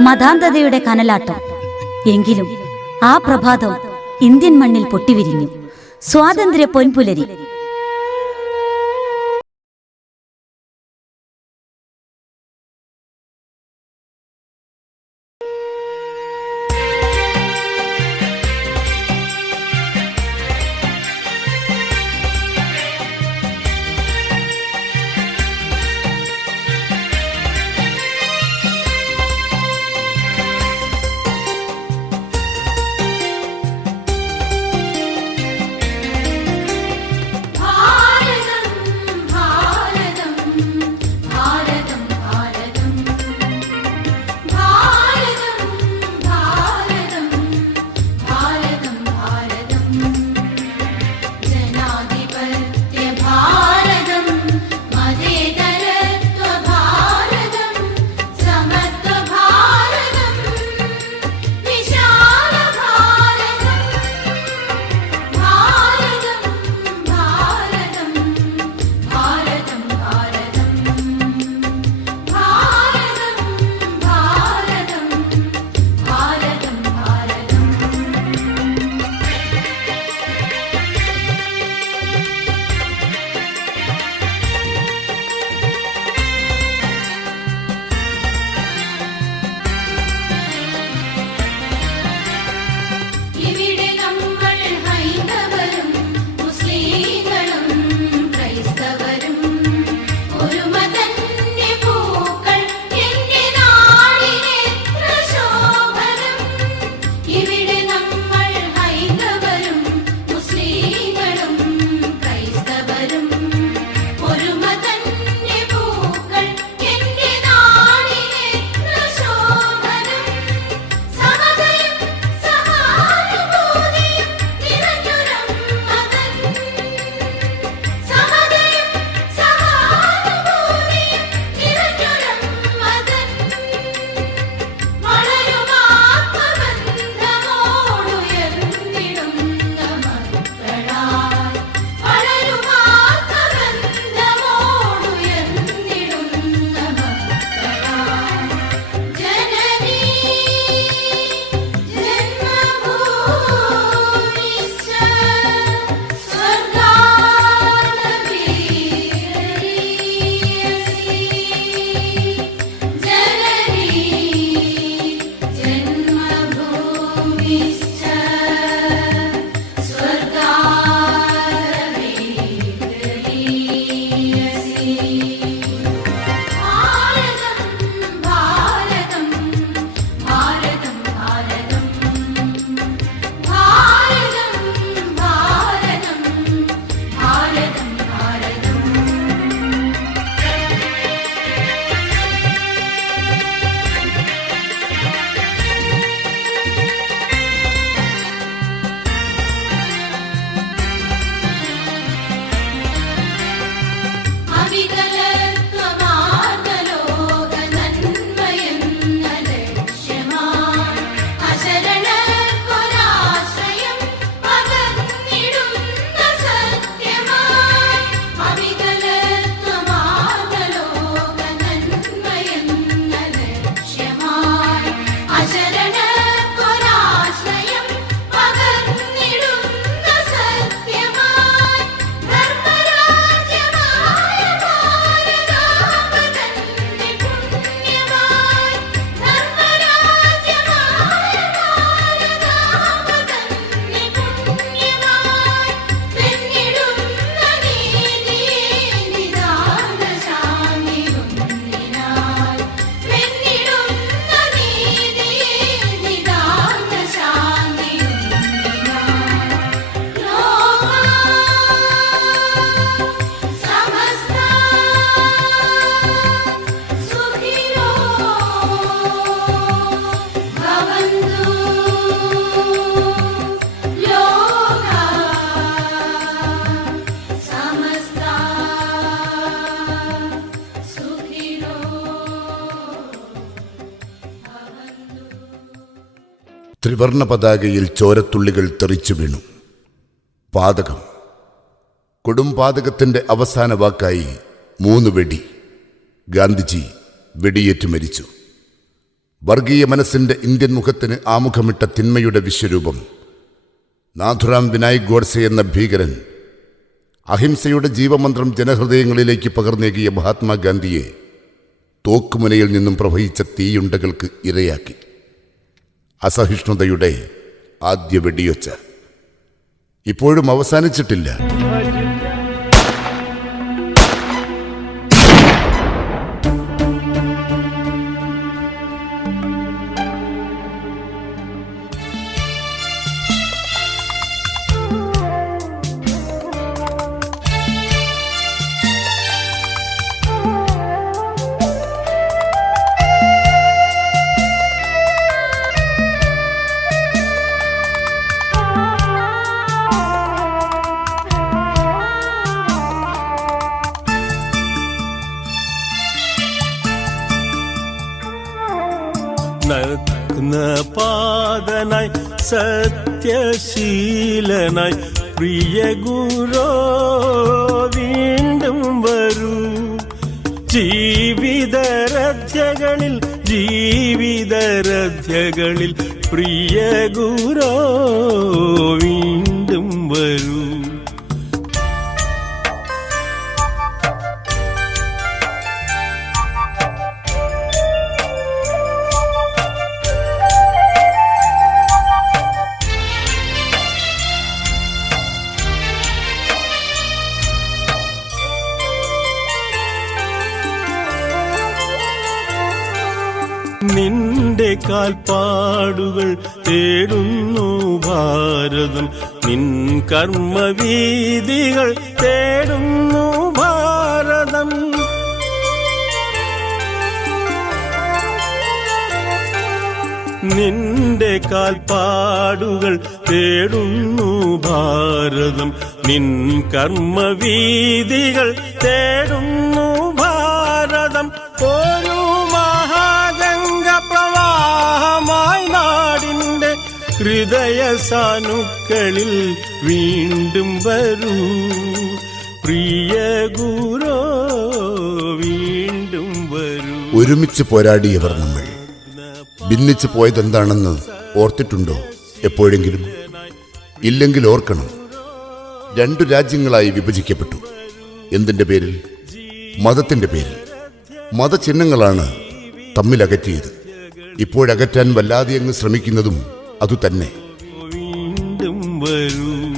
മതാന്തതയുടെ കനലാട്ടം. എങ്കിലും ആ പ്രഭാതം ഇന്ത്യൻ മണ്ണിൽ പൊട്ടിവിരിഞ്ഞു. സ്വാതന്ത്ര്യ പൊൻപുലരി ത്രിവർണ പതാകയിൽ ചോരത്തുള്ളികൾ തെറിച്ചു വീണു. പാതകം. കൊടുംപാതകത്തിന്റെ അവസാന വാക്കായി മൂന്ന് വെടി. ഗാന്ധിജി വെടിയേറ്റ് മരിച്ചു. വർഗീയ മനസ്സിന്റെ ഇന്ത്യൻ മുഖത്തിന് ആമുഖമിട്ട തിന്മയുടെ വിശ്വരൂപം. നാഥുറാം വിനായക് ഗോഡ്സെ എന്ന ഭീകരൻ അഹിംസയുടെ ജീവമന്ത്രം ജനഹൃദയങ്ങളിലേക്ക് പകർന്നേകിയ മഹാത്മാഗാന്ധിയെ തോക്കുമുനയിൽ നിന്നും പ്രവഹിച്ച തീയുണ്ടകൾക്ക് ഇരയാക്കി. അസഹിഷ്ണുതയുടെ ആദ്യ വെടിയൊച്ച. ഇപ്പോഴും അവസാനിച്ചിട്ടില്ല. സത്യശീലനായി പ്രിയ ഗുരോ വീണ്ടും വരൂ. ജീവിതരഥ്യകളിൽ ജീവിതരഥ്യകളിൽ പ്രിയ ഗുരോ വീണ്ടും കാൽപ്പാടുകൾ തേടുന്നു ഭാരതം. നിൻ കർമ്മവീതികൾ തേടുന്നു ഭാരതം. നിന്റെ കാൽപ്പാടുകൾ തേടുന്നു ഭാരതം. നിൻ കർമ്മവീതികൾ തേടുന്നു ഹൃദയ സാനുക്കളിൽ വീണ്ടും വരൂ. പ്രിയ ഗുരോ വീണ്ടും വരൂ. ഒരുമിച്ച് പോരാടിയവർ നമ്മൾ. ഭിന്നിച്ചു പോയതെന്താണെന്ന് ഓർത്തിട്ടുണ്ടോ എപ്പോഴെങ്കിലും? ഇല്ലെങ്കിൽ ഓർക്കണം. രണ്ടു രാജ്യങ്ങളായി വിഭജിക്കപ്പെട്ടു. എന്തിന്റെ പേരിൽ? മതത്തിന്റെ പേരിൽ. മതചിഹ്നങ്ങളാണ് തമ്മിലകറ്റിയത്. ഇപ്പോഴകറ്റാൻ വല്ലാതെ അങ്ങ് ശ്രമിക്കുന്നതും അതുതന്നെ വീണ്ടും വരൂ.